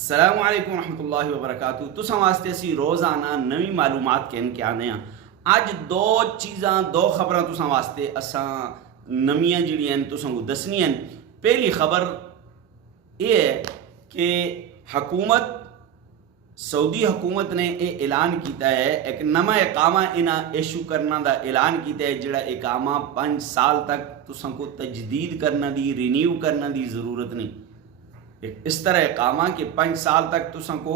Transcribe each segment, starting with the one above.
السلام علیکم ورحمۃ اللہ وبرکاتہ تساں واسطے اسی روزانہ نوی معلومات کہن کے آنے ہیں۔ اج دو چیزاں دو خبراں تساں واسطے اساں نمیاں جڑیاں تساں کو دسنیاں۔ پہلی خبر یہ ہے کہ سعودی حکومت نے یہ اعلان کیتا ہے، ایک نواں اقامہ انہاں ایشو کرنا دا اعلان کیتا ہے، جڑا اقامہ 5 سال تک تساں کو تجدید کرنا دی رینیو کرنا دی ضرورت نہیں۔ اس طرح اقامہ کہ 5 سال تک تساں کو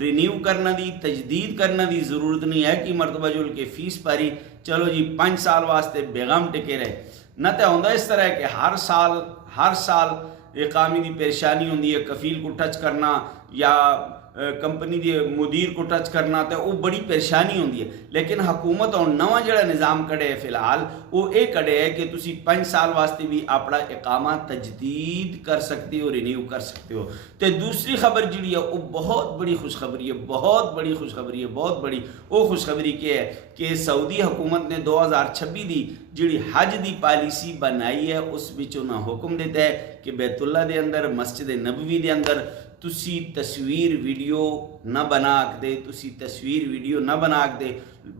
رینیو کرنا دی تجدید کرنا دی ضرورت نہیں ہے کہ مرتبہ جول کے فیس پاری چلو جی 5 سال واسطے بیغم ٹکے رہے نہ۔ تو ہوندہ اس طرح ہے کہ ہر سال اقامی دی پریشانی ہوندی ہے، کفیل کو ٹچ کرنا یا کمپنی دی مدیر کو ٹچ کرنا، تو وہ بڑی پریشانی ہوندی ہے۔ لیکن حکومت اور نواں جڑا نظام کڑے ہے فی الحال وہ یہ کڑے ہے کہ تسی 5 سال واسطے بھی اپنا اقامہ تجدید کر سکتے ہو، رینیو کر سکتے ہو۔ تو دوسری خبر جڑی ہے وہ بہت بڑی خوشخبری ہے، بہت بڑی وہ خوشخبری کیا ہے کہ سعودی حکومت نے 2026 دی جڑی حج دی پالیسی بنائی ہے اس وچ انہاں حکم دیتا ہے کہ بیت اللہ دے اندر، مسجد نبوی دے اندر تسی تصویر ویڈیو نہ بنا دے۔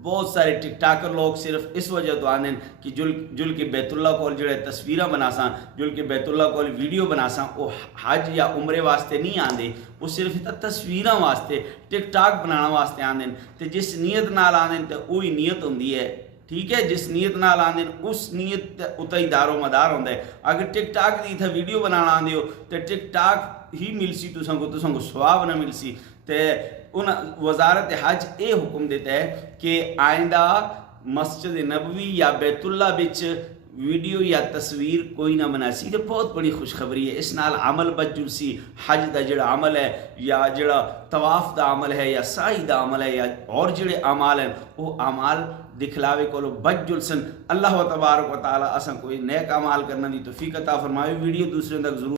بہت سارے ٹک ٹاکر لوگ صرف اس وجہ تو آنے کہ جل کے بیت اللہ کو جڑے تصویرہ بنا ساں، جل کے بیت اللہ کو ویڈیو بنا ساں، وہ حج یا عمرے واسطے نہیں آندے، وہ صرف تصویرہ واسطے ٹک ٹاک بنانا واسطے آندے۔ تو جس نیت نال آندے تو وہی نیت ہوندی ہے، ٹھیک ہے، جس نیت نال آندے اس نیت اتائی دار و مدار ہوندہ ہے۔ اگر ٹک ٹاک دی تھا ویڈیو بنانا آندے ہو تو ٹک ٹاک ہی مل سی تساں کو ثواب نہ مل سی۔ تو وزارت حج اے حکم دیتا ہے کہ آئندہ مسجد نبوی یا بیت اللہ بچ ویڈیو یا تصویر کوئی نہ بنا سی۔ تو بہت بڑی خوشخبری ہے، اس نال عمل بچ جل سی۔ حج دا جڑا عمل ہے یا جڑا طواف دا عمل ہے یا سعی دا عمل ہے یا اور جڑے اعمال ہیں وہ اعمال دکھلاوے کو بچ جل سن۔ اللہ تبارک و تعالی اساں کوئی نیک اعمال کرنا دی توفیق عطا فرمائے۔ ویڈیو دوسرے تک ضرور